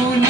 soon.